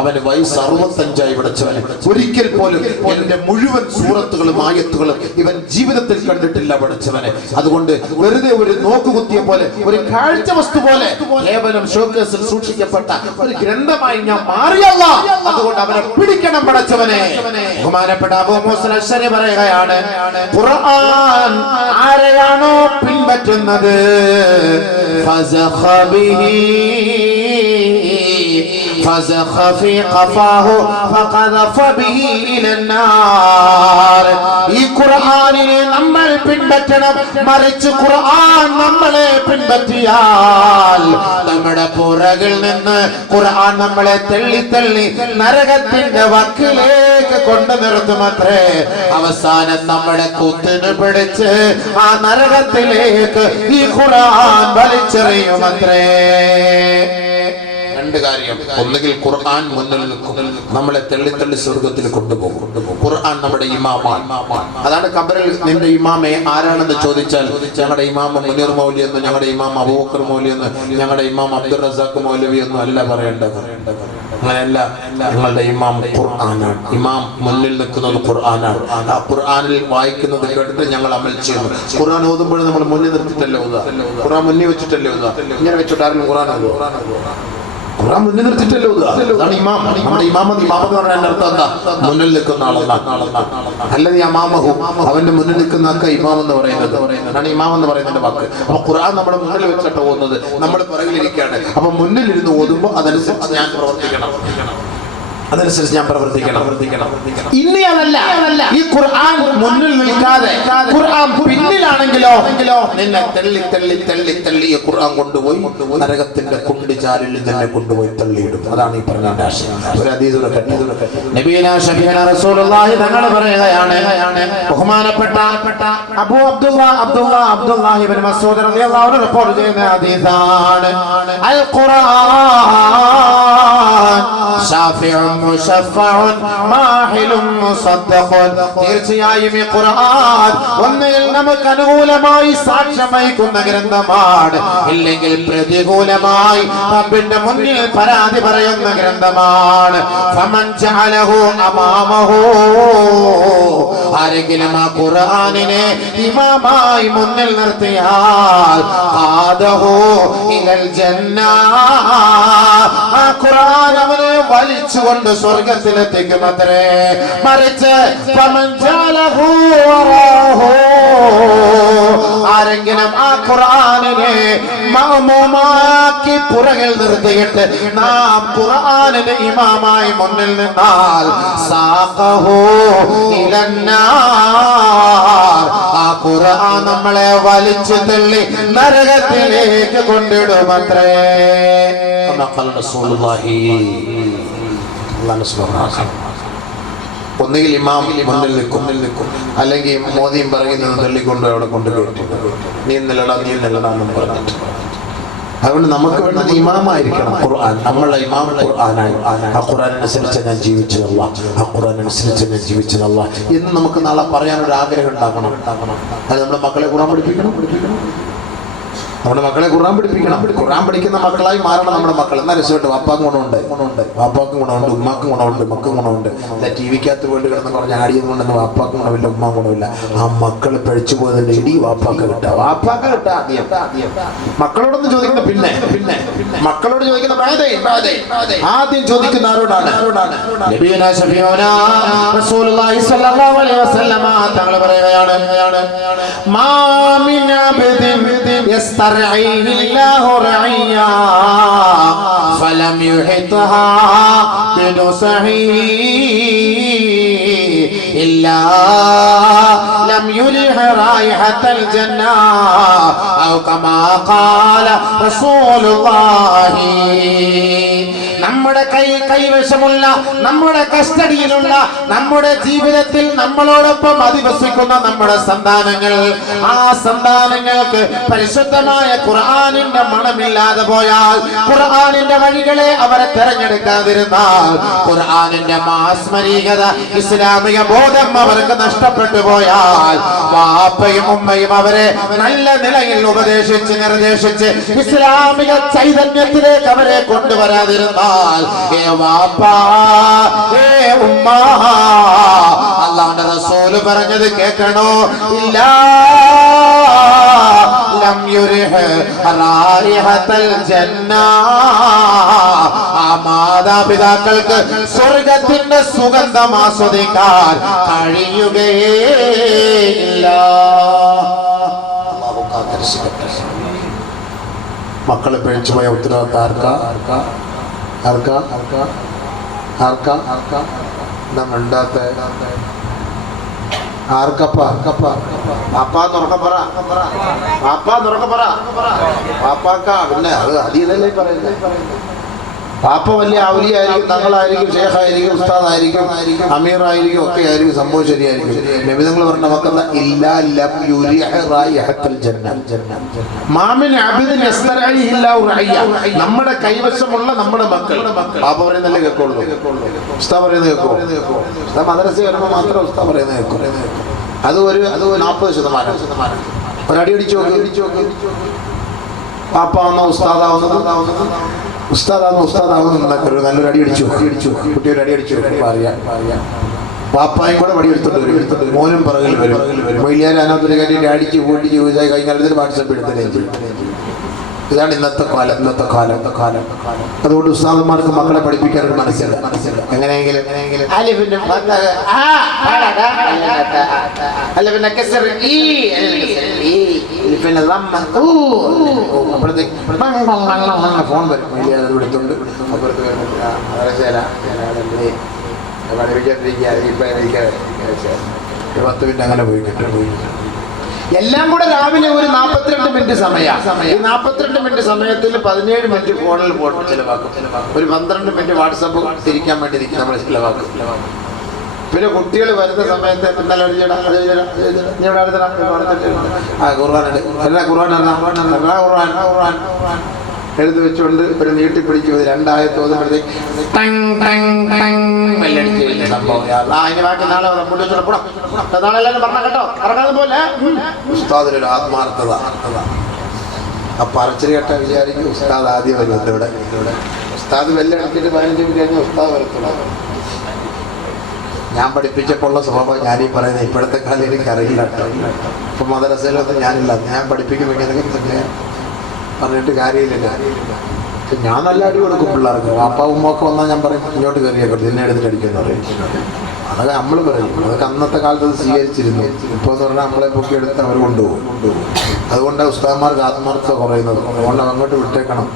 അവന് വയസ്സ് 65 പടച്ചവനെ. ഒരിക്കൽ പോലും എന്റെ മുഴുവൻ സൂറത്തുകളും ആയത്തുകളും ഇവൻ ജീവിതത്തിൽ കണ്ടിട്ടില്ല പടച്ചവനെ. അതുകൊണ്ട് വെറുതെ ഒരു നോക്കുകുത്തിയ പോലെ, ഒരു കാഴ്ച വസ്തു പോലെ കേവലം ഷോക്കേസിൽ സൂക്ഷിക്കപ്പെട്ട ഒരു ഗ്രന്ഥമായി ഞാൻ മാറിയല്ല. അതുകൊണ്ട് അവനെ പിടിക്കണം പടച്ചവനെ. ബഹുമാനപ്പെട്ട അബൂ മൂസ അശ്അരി പറയുകയാണ്, ഖുർആൻ ആരെയാണോ പിൻപറ്റുന്നത് فزخ في قفاه فقذف به إلى النار. ഈ ഖുർആനിനെ നമ്മൾ പിൻപറ്റണം. മറിച്ച് ഖുർആൻ നമ്മളെ പിൻപറ്റിയാൽ നമ്മുടെ പുറകിൽ നിന്ന് ഖുർആൻ നമ്മളെ തള്ളി തള്ളി നരകത്തിന്റെ വക്കിലേക്ക് കൊണ്ടു നിർത്തുമത്രേ. അവസാനം നമ്മുടെ കുത്തിനു പിടിച്ച് ആ നരകത്തിലേക്ക് ഈ ഖുർആൻ വലിച്ചെറിയുമത്രേ. രണ്ട് കാര്യം. ഒന്നുകിൽ ഖുർആൻ മുന്നിൽ നിൽക്കും, നമ്മളെ തള്ളി തള്ളി സ്വർഗത്തിൽ കൊണ്ടുപോകും. ഖുർആൻ നമ്മുടെ ഇമാമാണ്. അതാണ് ഖബറിൽ നിന്റെ ഇമാമെ ആരാണെന്ന് ചോദിച്ചാൽ ഞങ്ങളുടെ ഇമാം മുനീർ മൗലവി എന്ന്, ഞങ്ങളുടെ ഇമാം അബൂബക്കർ മൗലവി എന്ന്, ഞങ്ങളുടെ ഇമാം അബ്ദുൾ റസാഖ് മൗലവി ഒന്നും അല്ല പറയേണ്ടത്. അങ്ങനെയല്ല, ഞങ്ങളുടെ ഇമാം ഖുർആനാണ്. ഇമാം മുന്നിൽ നിൽക്കുന്നത് ഖുർആനാണ്. ആ ഖുർആനിൽ വായിക്കുന്നത് കേട്ടിട്ട് ഞങ്ങൾ അമൽ ചെയ്യുന്നു. ഖുർആൻ ഓതുമ്പോഴും നമ്മൾ മുന്നിൽ നിർത്തിയിട്ടല്ലേ ഓതുക? ഖുർആൻ മുന്നിൽ വെച്ചിട്ടല്ലേ ഓതുക? ഇങ്ങനെ വെച്ചിട്ട് ആരെങ്കിലും ഖുർആൻ ഓതുക? ഖുർആൻ മുന്നിൽ നിർത്തിയിട്ടല്ലേ ഓതുക? അതാണ് ഇമാം. നമ്മുടെ ഇമാം എന്ന് പറഞ്ഞാൽ അർത്ഥം എന്താ? മുന്നിൽ നിൽക്കുന്ന ആളെന്നാണ്. അല്ലാതെ അമാമഹു, അവന്റെ മുന്നിൽ നിൽക്കുന്ന ആൾക്ക് ഇമാം എന്ന് പറയുന്നത്. അതാണ് ഇമാം എന്ന് പറയുന്നതിന്റെ വാക്ക്. അപ്പൊ ഖുർആൻ നമ്മുടെ മുന്നിൽ വെച്ചിട്ട് ഓതുന്നത്, നമ്മൾ പിറകിലിരിക്കുകയാണ്. അപ്പൊ മുന്നിലിരുന്ന് ഓതുമ്പോൾ അതനുസരിച്ച് ഞാൻ പ്രവർത്തിക്കണം. ഇനി അതല്ല, ഈ ഖുർആൻ മുന്നിൽ നിൽക്കാതെ ഖുർആൻ പിന്നിലാണെങ്കിലോ നിന്നെ തള്ളി തള്ളി തള്ളി തള്ളി ഈ ഖുർആൻ കൊണ്ടുപോയി നരകത്തിന്റെ കുണ്ടിച്ചാലിൽ തന്നെ കൊണ്ടുപോയി തള്ളിയിടും. അതാണ് ഈ പറഞ്ഞ ആശയം. ഒരു ഹദീസ് നബിയുനാ ശഫീഉനാ റസൂലുള്ളാഹി തങ്ങൾ പറയുകയാണ്, ബഹുമാനപ്പെട്ട അബൂ അബ്ദുല്ലാഹി ഇബ്നു മസ്ഊദ് റളിയല്ലാഹു അൻഹു റിപ്പോർട്ട് ചെയ്യുന്ന ഹദീസാണ്. അൽ ഖുർആൻ ശാഫിഉൻ മുശഫഉൻ മാഹിലുൻ മുസദ്ദഖുൻ. തീർച്ചയായും ഈ ഖുർആൻ ഒന്നുകിൽ നമുക്ക് അനുകൂലമായി സാക്ഷ്യം വഹിക്കുന്ന ഗ്രന്ഥമാണ്, ഇല്ലെങ്കിൽ പ്രതികൂലമായി റബ്ബിന്റെ മുന്നിൽ പരാതി പറയുന്ന ഗ്രന്ഥമാണ്. ഫമൻ ജഅലഹു അമാമഹു, ആരെങ്കിലും ആ ഖുർആനിനെ ഇമാമായി മുന്നിൽ നിർത്തിയാൽ ഖാദഹു ഇലൽ ജന്ന, ആ ഖുർആൻ അവനെ വലിച്ചുകൊണ്ട് സ്വർഗത്തിലെത്തിക്കുമത്രേ. മറിച്ച് ആരെങ്കിലും ആ ഖുർആനിനെ മഅ്മൂമാക്കി പുറകിൽ നിർത്തിയിട്ട് നാം ഖുർആനിന്റെ ഇമാമായി മുന്നിൽ നിന്നാൽ സാഖഹു ഇലന്നാർ, ആ ഖുർആൻ നമ്മളെ വലിച്ചു തള്ളി നരകത്തിലേക്ക് കൊണ്ടിടുമത്രേ. ഒന്നുകിൽ ഇമാം മുന്നിൽ നിൽക്കും, അല്ലെങ്കിൽ മോദിയും പറയുന്നത് തള്ളിക്കൊണ്ട് അവിടെ കൊണ്ട് കയറ്റി, നീ നിലടാ എന്നും പറഞ്ഞിട്ട്. അതുകൊണ്ട് നമുക്ക് വേണ്ടത് ഇമാമായിരിക്കണം ഖുർആൻ. നമ്മളെ ഇമാം ഖുർആനായി, ആ ഖുർആൻ അനുസരിച്ച് ഞാൻ ജീവിച്ചതല്ല, ആ ഖുർആൻ അനുസരിച്ച് ഞാൻ ജീവിച്ചതല്ല എന്ന് നമുക്ക് നാളെ പറയാനൊരു ആഗ്രഹം ഉണ്ടാക്കണം. അത് നമ്മുടെ മക്കളെ ഖുർആൻ പഠിപ്പിക്കണം. നമ്മുടെ മക്കളെ ഖുർആൻ പഠിപ്പിക്കണം. ഖുർആൻ പഠിക്കുന്ന മക്കളായി മാറണം നമ്മുടെ മക്കൾ. എന്നാൽ രക്ഷപ്പെട്ടു. വാപ്പാക്കും ഗുണമുണ്ട്, വാപ്പാക്കും ഗുണമുണ്ട്, ഉമ്മാക്കും ഗുണമുണ്ട്, മക്കും ഗുണമുണ്ട്. അല്ല ടി വിക്കകത്ത് വേണ്ടി കിടന്ന് പറഞ്ഞ ആടിയും കൊണ്ടെന്ന് വാപ്പാക്കും ഗുണമില്ല, ഉമ്മാക്കും ഗുണമില്ല. ആ മക്കൾ പഴിച്ചു പോയതിന്റെ ഇടി വാപ്പാക്ക് കിട്ടുക. മക്കളോടൊന്നും ചോദിക്കുന്ന പിന്നെ മക്കളോട് ചോദിക്കുന്ന ആദ്യം ചോദിക്കുന്ന ആരോടാണ്? നബിയുനാ ശഫീഉനാ റസൂലുള്ളാഹി സ്വല്ലല്ലാഹു അലൈഹി വസല്ലമ തങ്ങൾ പറയുകയാണ്, മാ മിൻ അബ്ദിൻ യസ്തർഈഹി അല്ലാഹു റഈയാ ഫലം യുഹിത്ഹാ ബിനുസഹി ഇല്ലാ ലം യുരിഹ റൈഹത്തൽ ജന്ന ഔ കമാ ഖാല റസൂലുള്ളാഹി. നമ്മുടെ കൈവശമുള്ള, നമ്മുടെ കസ്റ്റഡിയിലുള്ള, നമ്മുടെ ജീവിതത്തിൽ നമ്മളോടൊപ്പം അധിവസിക്കുന്ന നമ്മുടെ സന്താനങ്ങൾ, ആ സന്താനങ്ങൾക്ക് പരിശുദ്ധമായ ഖുർആനിന്റെ മണമില്ലാതെ പോയാൽ, ഖുർആനിന്റെ വഴികളെ അവരെ തെരഞ്ഞെടുക്കാതിരുന്നാൽ, ഖുർആനിന്റെ മാസ്മരീകത, ഇസ്ലാമിക ബോധം അവർക്ക് നഷ്ടപ്പെട്ടു പോയാൽ, വാപ്പയും ഉമ്മയും അവരെ നല്ല നിലയിൽ ഉപദേശിച്ച് നിർദ്ദേശിച്ച് ഇസ്ലാമിക ചൈതന്യത്തിലേക്ക് അവരെ കൊണ്ടുവരാതിരുന്നാൽ, ഏ വാപ്പാ, ഏ ഉമ്മ, അല്ലാഹുവിന്റെ റസൂല് പറഞ്ഞത് കേൾക്കണോ? ഇല്ലാ ലം യുരിഹ് റൈഹത്തൽ ജന്ന, ആ മാതാപിതാക്കൾക്ക് സ്വർഗത്തിന്റെ സുഗന്ധം ആസ്വദിക്കാൻ കഴിയുകയില്ല. അല്ലാഹു കാത്തിരക്ഷിക്കട്ടെ. മക്കളെ പഴിച്ചുപോയ ഉത്തരവാദിത്തം ആർക്കാ? ആർക്കാ ആർക്കാ ആർക്കാ ആർക്കാ എന്താ മിണ്ടാത്ത ആർക്കപ്പ ആർക്കപ്പ പാപ്പാന്നുറക്കപ്പറ പാപ്പാന്നുറക്കപ്പറ പാപ്പാക്ക പിന്നെ അത് അതീതല്ലേ പറയുന്നത്. പാപ്പ വലിയ ഔലിയായിരിക്കും, തങ്ങളായിരിക്കും, ഷേഖായിരിക്കും, ഉസ്താദായിരിക്കും, അമീറായിരിക്കും, ഒക്കെ ആയിരിക്കും. സംഭവം ശരിയായിരിക്കും. നബി തങ്ങൾ പറഞ്ഞ മക്കള ഇല്ലാ ലം യുരിഹ റായിഹത്തുൽ ജന്ന. മാമിൻ അബ്ദിൻ യസ്തറഇഹില്ലാഹു റഅയ്യ. നമ്മുടെ കൈവശമുള്ള നമ്മുടെ മക്കൾ പാപ്പ പറയുന്നല്ലേ കേൾക്കുള്ളൂ, ഉസ്താദ് പറയുന്നത് കേൾക്കോ? ഉസ്താദ് മദ്രസ വരുമ്പോൾ മാത്രം ഉസ്താദ് പറയുന്നത് കേൾക്കും. അത് ഒരു 40%. ഒരടി അടിച്ചു നോക്കി. പാപ്പ ആവുന്ന ഉസ്താദാവുന്ന നല്ലൊരു അടി അടിച്ചു കുട്ടി ഒരു അടി അടിച്ചു അറിയാം. പാപ്പായും കൂടെ വടി എടുത്തോണ്ട് വരും, മോനും പിറകിൽ വരും. മൊയ്യാൻ അതിനകത്തൊരു കാര്യം അടിച്ച് കൂട്ടി കഴിഞ്ഞാൽ വാട്സപ്പ് എടുത്തില്ലേ. ഇതാണ് ഇന്നത്തെ കാലം. അതുകൊണ്ട് ഉസ്താദന്മാർക്ക് മക്കളെ പഠിപ്പിക്കാൻ ഒരു മനസ്സില്ല. എങ്ങനെയെങ്കിലും ഫോൺ വരും, എടുത്തോണ്ട് അപ്പുറത്ത് പഠിപ്പിക്കാണ്ടിരിക്കുക 10 മിനിറ്റ് അങ്ങനെ പോയി എല്ലാം കൂടെ രാവിലെ ഒരു 42 മിനിറ്റ് സമയം. ഈ 42 മിനിറ്റ് സമയത്തിൽ 17 മിനിറ്റ് ഫോണിൽ പോയിട്ട് ചിലവാക്കും. ഒരു 12 മിനിറ്റ് വാട്സപ്പ് തിരിക്കാൻ വേണ്ടി നമ്മൾ ചിലവാക്കും. പിന്നെ കുട്ടികൾ വരുന്ന സമയത്ത് ഖുർആൻ എഴുതി വെച്ചുകൊണ്ട് ഒരു നീട്ടിപ്പിടിക്കും. 2 ആയത്ത് ഓതുമ്പോഴത്തേക്ക് അതിന് ബാക്കി നാളെ നാളെ പറഞ്ഞ കേട്ടോ ഇറങ്ങാതെ പോലെ ഉസ്താദിനൊരു ആത്മാർത്ഥത. ആ പറച്ചിൽ കേട്ട വിചാരിക്കും ഉസ്താദ് ആദ്യം വരുന്നത് ഇവിടെ. ഉസ്താദ് വെല്ലടിച്ചിട്ട് 15 മിനിറ്റ് കഴിഞ്ഞാൽ ഉസ്താദ് വരത്തുള്ളൂ. ഞാൻ പഠിപ്പിച്ചപ്പോൾ ഉള്ള സ്വഭാവം ഞാനീ പറയുന്നത് ഇപ്പോഴത്തെ കാലം എനിക്ക് അറിയില്ല കേട്ടോ. ഇപ്പൊ മദ്രസയിലൊന്നും ഞാനില്ല, ഞാൻ പഠിപ്പിക്കുമ്പോൾ ഇങ്ങനെ പറഞ്ഞിട്ട് കാര്യമില്ല. ഞാൻ നല്ല അടി കൊടുക്കും പിള്ളേർക്ക്. വാപ്പ ഉമ്മൊക്കെ വന്നാൽ ഞാൻ പറയും ഇങ്ങോട്ട് കയറിയേക്കട്ടെ, നിന്നെ എടുത്തിട്ട് അടിക്കുമെന്ന് പറയും. അതൊക്കെ നമ്മൾ പറയും. അതൊക്കെ അന്നത്തെ കാലത്ത് അത് സ്വീകരിച്ചിരുന്നു. ഇപ്പോൾ എന്ന് പറഞ്ഞാൽ നമ്മളെ പൊക്കി എടുത്ത് അവർ കൊണ്ടുപോകും. അതുകൊണ്ടാണ് ഉസ്താദന്മാർക്ക് ആത്മാർത്ഥത കുറയുന്നത്. അതുകൊണ്ട് അങ്ങോട്ട് വിട്ടേക്കണം.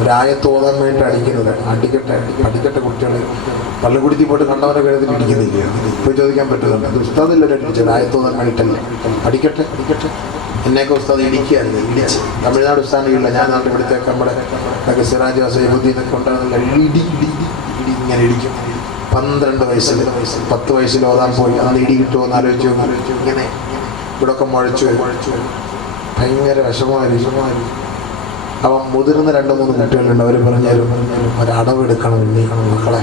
ഒരായത്ത് ഓതാൻ വേണ്ടി അടിക്കുന്നത്. അടിക്കട്ടെ കുട്ടികൾ പള്ളിക്കുടിത്തി പോയിട്ട് കണ്ടവരെ കഴുതി ഇടിക്കുന്നില്ല. ഇപ്പോൾ ചോദിക്കാൻ പറ്റുന്നുണ്ട്. അത് ഉസ്താദില്ലൊരു അടിച്ചത് ആയത്ത് ഓതാൻ വേണ്ടിയിട്ടല്ലേ. അടിക്കട്ടെ. എന്നെയൊക്കെ ഉസ്താദ് ഇടിക്കുകയായിരുന്നു. ഇടിച്ച് തമിഴ്നാട് ഉസ്താദില്ല. ഞാൻ നാട്ടിൽ ഇവിടുത്തേക്ക് നമ്മുടെ സിറാജ് വസീബുദ്ദീനൊക്കെ ഉണ്ടാകുന്നില്ല. ഇടി ഇങ്ങനെ ഇടിക്കും. 12 വയസ്സിൽ 10 വയസ്സിൽ ഓതാൻ പോയി. അന്ന് ഇടി കിട്ടുമോ എന്ന് ആലോചിച്ചു. ഇങ്ങനെ ഇവിടെയൊക്കെ മുഴച്ചു ഭയങ്കര വിഷമമായിരിക്കും. അപ്പം മുതിർന്ന 2-3 കുട്ടികളുണ്ട്. അവർ പറഞ്ഞാലും ഒരടവെടുക്കണം മക്കളെ.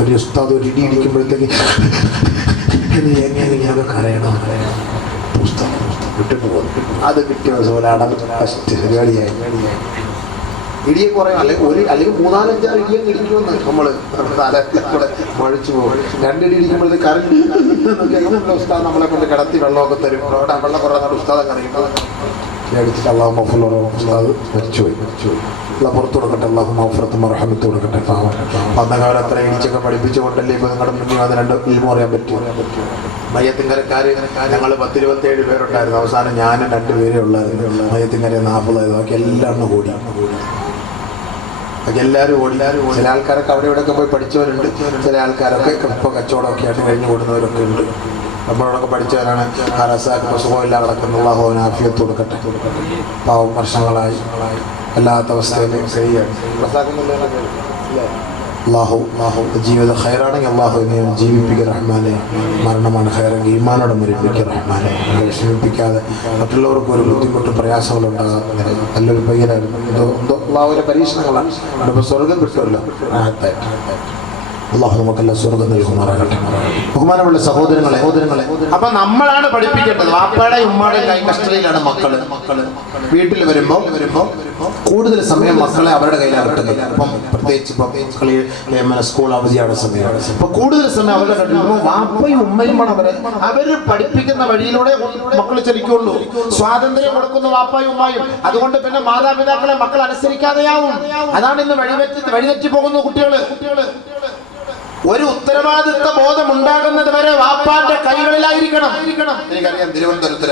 ഒരു ഉസ്താദ് ഒരു ഇടി ഇടിക്കുമ്പോഴത്തേക്ക് അതൊക്കെ അറിയണം. പുസ്തകം വിട്ടിട്ട് പോകും. അത് കിട്ടിയ പോലെ അടവ് ഫസ്റ്റ് പരിപാടിയായി. ഇടിയെ കുറേ അല്ലെങ്കിൽ 3-4-5 ഇടിയെ ഇടിക്കുമെന്ന് നമ്മൾ തലക്കൂടെ മഴിച്ചു പോകും. 2 ഇടി ഇടിക്കുമ്പോഴത്തേക്ക് കറണ്ട് ഉസ്താദ് നമ്മളെ കൊണ്ട് കിടത്തി വെള്ളമൊക്കെ തരും. വെള്ളം കുറേ നാട് ഉസ്താദൊക്കെ അറിയുമ്പോൾ അടിച്ചിട്ട് അള്ളാഹു മഫ്ഫൂർ ഉസ്താദ് മരിച്ചുപോയി. പുറത്തു കൊടുക്കട്ടെ. അള്ളാഹു മഗ്ഫിറത്തും റഹ്മത്ത് കൊടുക്കട്ടെ. വന്നകാലം അത്ര ഇടിച്ചൊക്കെ പഠിപ്പിച്ചുകൊണ്ടല്ലേ ഇപ്പോൾ നിങ്ങളുടെ മുന്നിൽ വന്ന് 2 ഇൽമു പറയാൻ പറ്റും. മയ്യത്തിങ്കരക്കാർ ഞങ്ങൾ 10-27 പേരുണ്ടായിരുന്നു. അവസാനം ഞാനും 2 പേരേ ഉള്ളായിരുന്നു. മയ്യത്തിങ്കര 40 ബാക്കി എല്ലാം കൂടി. എല്ലാവരും ഓടി. ചില ആൾക്കാരൊക്കെ അവിടെ ഇവിടെയൊക്കെ പോയി പഠിച്ചവരുണ്ട്. ചില ആൾക്കാരൊക്കെ ഇപ്പോൾ കച്ചവടമൊക്കെ ആയിട്ട് കഴിഞ്ഞു കൂടുന്നവരൊക്കെ ഉണ്ട്. നമ്മളോടൊക്കെ പഠിച്ചവരാണ്. ആ റസാഖ് സുഖമില്ല കിടക്കുന്ന അല്ലാഹു അവന് ആഫിയത്ത് കൊടുക്കട്ടെ. പാവം വർഷങ്ങളായി വല്ലാത്ത അവസ്ഥയിലേക്ക് ശരിയാണ്. അള്ളാഹു ജീവിത ഖൈറാണെങ്കിൽ അള്ളാഹു എന്നെയും ജീവിപ്പിക്കുക റഹ്മാനെ. മരണമാണ് ഖൈറെങ്കിൽ ഈമാനോടെ മരിപ്പിക്കുക റഹ്മാനെ. വിഷമിപ്പിക്കാതെ മറ്റുള്ളവർക്ക് ഒരു ബുദ്ധിമുട്ടും പ്രയാസങ്ങളുണ്ടാകാതെ നല്ലൊരു പയ്യനായിരുന്നു. എന്തോ അള്ളാഹുവിൻ്റെ പരീക്ഷണങ്ങളാണ്. ഇപ്പോൾ സ്വർഗം കിട്ടുമല്ലോ. അള്ളാഹു നമുക്കെല്ലാം സ്വർഗം നൽകുമാറാകട്ടെ. ബഹുമാനമുള്ള സഹോദരങ്ങളെ അപ്പൊ നമ്മളാണ് പഠിപ്പിക്കേണ്ടത്. വാപ്പയുടെ ഉമ്മയുടെ കൈ കസ്റ്റഡിയിലാണ് മക്കള്. വീട്ടിൽ വരുമ്പോൾ കൂടുതൽ സമയം മക്കളെ അവരുടെ കയ്യിലാണ് കിട്ടുന്നത്. ഇപ്പം പ്രത്യേകിച്ച് ഇപ്പം സ്കൂൾ അവധിയാണ് സമയമാണ്. അപ്പൊ കൂടുതൽ സമയം അവരുടെ കയ്യിൽ വാപ്പയും ഉമ്മയും അവര് പഠിപ്പിക്കുന്ന വഴിയിലൂടെ മക്കൾ ചലിക്കുള്ളൂ. സ്വാതന്ത്ര്യം കൊടുക്കുന്ന വാപ്പയും ഉമ്മയും. അതുകൊണ്ട് പിന്നെ മാതാപിതാക്കളെ മക്കൾ അനുസരിക്കാതെയാവും. അതാണ് ഇന്ന് വഴിതെറ്റി പോകുന്ന കുട്ടികള്. ഒരു ഉത്തരവാദിത്വ ബോധം ഉണ്ടാകുന്നത് വരെ വാപ്പാന്റെ കൈകളിലായിരിക്കണം. എനിക്കറിയാം തിരുവനന്തപുരത്ത്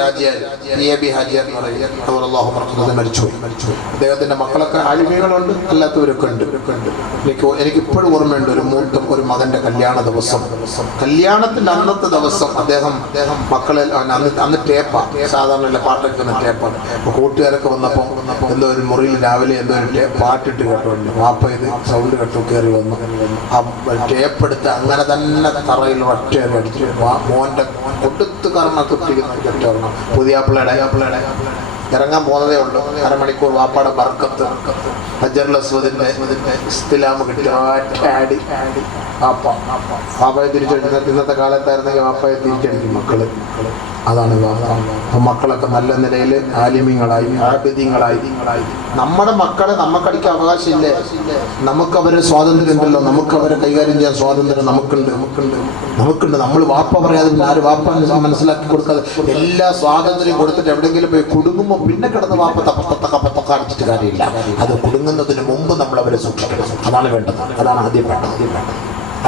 മരിച്ചു. അദ്ദേഹത്തിന്റെ മക്കളൊക്കെ ആലിമീകളുണ്ട്, അല്ലാത്തവരൊക്കെ ഉണ്ട്. എനിക്ക് ഇപ്പോഴും ഓർമ്മയുണ്ട്, ഒരു മകന്റെ കല്യാണ ദിവസം, കല്യാണത്തിന്റെ അന്നത്തെ ദിവസം അദ്ദേഹം മക്കളെ അന്ന് ടേപ്പാ, സാധാരണ പാട്ടൊക്കെ ടേപ്പാണ്. അപ്പൊ കൂട്ടുകാരൊക്കെ വന്നപ്പോ എന്തോ ഒരു മുറിയിൽ രാവിലെ എന്തോ ഒരു പാട്ടിട്ട് കേട്ടോണ്ട് വാപ്പ ഇത് സൗണ്ട് കേട്ടു കയറി വന്നു. ആ ടേപ്പ് എടുത്ത് അങ്ങനെ തന്നെ തറയിൽ ഒറ്റയേറി അടിച്ചു. മോന്റെ കൊടുത്ത് കാരണം കുട്ടിക്കുന്ന പുതിയാപ്പിളയുടെ ഇറങ്ങാൻ പോകുന്നതേ ഉള്ളൂ. അരമണിക്കൂർ വാപ്പാടെ ബർക്കത്ത് ഹജറുൽ അസ്വദിന്റെ ഇസ്തിലാമ് കിട്ടി ആടി വാപ്പയെ തിരിച്ചടിക്കുന്നത്. ഇന്നത്തെ കാലത്തായിരുന്നെങ്കിൽ വാപ്പയെ തിരിച്ചടിക്കും മക്കള്. അതാണ് മക്കളൊക്കെ നല്ല നിലയിൽ ആലിമ്യങ്ങളായി ആബിദ്യങ്ങളായി. നമ്മുടെ മക്കളെ നമുക്കടിക്കാൻ അവകാശമില്ലേ? നമുക്ക് അവരെ സ്വാതന്ത്ര്യം ഉണ്ടല്ലോ, നമുക്ക് അവരെ കൈകാര്യം ചെയ്യാൻ സ്വാതന്ത്ര്യം നമുക്കുണ്ട്. നമ്മൾ വാപ്പ പറയാതെ ആര് വാപ്പ മനസ്സിലാക്കി കൊടുക്കാതെ എല്ലാ സ്വാതന്ത്ര്യം കൊടുത്തിട്ട് എവിടെയെങ്കിലും പോയി കുടുങ്ങുമ്പോൾ പിന്നെ കിടന്ന് വാപ്പ തപ്പത്തൊക്കെ അടിച്ചിട്ട് കാര്യമില്ല. അത് കുടുങ്ങുന്നതിന് മുമ്പ് നമ്മൾ അവരെ സൂക്ഷിക്കണം. അതാണ് വേണ്ടത്, അതാണ് ആദ്യം വേണ്ടത്.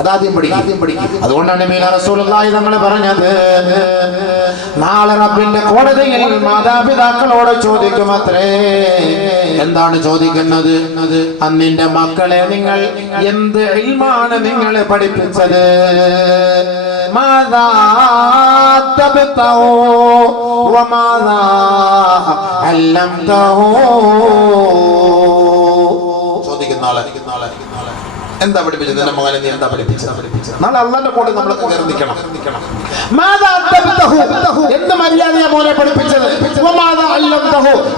അതാദ്യം പഠിക്കും. അതുകൊണ്ടാണ് റസൂലുള്ളാഹി തങ്ങൾ പറഞ്ഞത്, നാളെ റബ്ബിന്റെ കോടതിയിൽ മാതാപിതാക്കളോട് ചോദിക്കുമത്രേ. എന്താണ് ചോദിക്കുന്നത്? അന്നിന്റെ മക്കളെ നിങ്ങൾ എന്ത് ഇൽമാണ് നിങ്ങൾ പഠിപ്പിച്ചത്? മാദാ തബ്തഹു വമാദാ അല്ലംതഹു. ചോദിക്കുന്ന ആളെ എന്താ പഠിപ്പിച്ചത്? എന്റെ മകനെ നീ എന്താ പഠിപ്പിച്ചത്? നാളെ അള്ളാന്റെ കൂടെ നമ്മൾ കയറി നിൽക്കണം. എന്ത് മര്യാദയാ മോനെ പഠിപ്പിച്ചത്?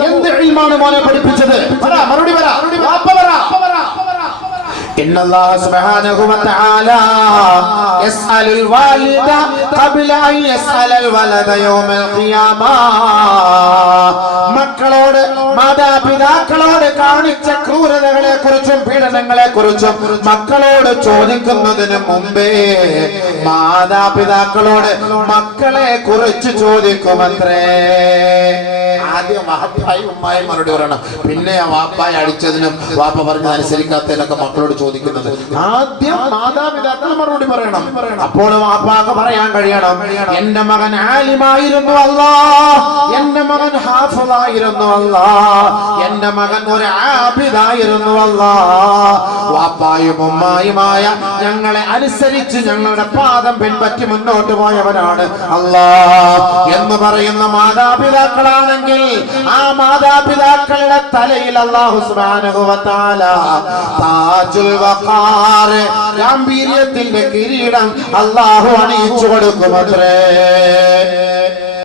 എന്ത് ഇൽമാണ് മോനെ പഠിപ്പിച്ചത്? മറുപടി പറ. إن الله سبحانه وتعالى يسأل الوالد قبل أن يسأل الولد يوم القيامة. മക്കളോട് മാതാപിതാക്കളോട് കാണിച്ച ക്രൂരതകളെ കുറിച്ചും പീഡനങ്ങളെ കുറിച്ചും മക്കളോട് ചോദിക്കുന്നതിന് മുമ്പേ മാതാപിതാക്കളോട് മക്കളെ കുറിച്ച് ചോദിക്കുമത്രേ. ആദ്യം വാപ്പായി ഉമ്മായി മറുപടി പറയണം, പിന്നെ ആ വാപ്പായി അടിച്ചതിനും വാപ്പ പറഞ്ഞതനുസരിക്കാത്തതിനൊക്കെ മക്കളോട് ചോദിക്കുന്നത്. ആദ്യം മാതാപിതാക്കൾ മറുപടി പറയണം. അപ്പോൾ വാപ്പാക്ക് പറയാൻ കഴിയണം, എന്റെ മകൻ ആലിമായിരുന്നു അല്ലാഹ്, എന്റെ മകൻ ഹാഫിളായിരുന്നു അല്ലാഹ്, എന്റെ മകൻ ഒരു ആബിദായിരുന്നു അല്ലാഹ്. വാപ്പായും ഉമ്മായുമായ ഞങ്ങളെ അനുസരിച്ച് ഞങ്ങളുടെ പാദം പിൻപറ്റി മുന്നോട്ട് പോയവനാണ് അല്ലാഹ് എന്ന് പറയുന്ന മാതാപിതാക്കളാണെങ്കിൽ ആ മാതാപിതാക്കളുടെ തലയിൽ അല്ലാഹു സുബ്ഹാനഹു വ തആല താജുൽ വഖാർ, ഗാംഭീര്യത്തിന്റെ കിരീടം അല്ലാഹു അണിയിച്ചു കൊടുക്കുമത്രേ.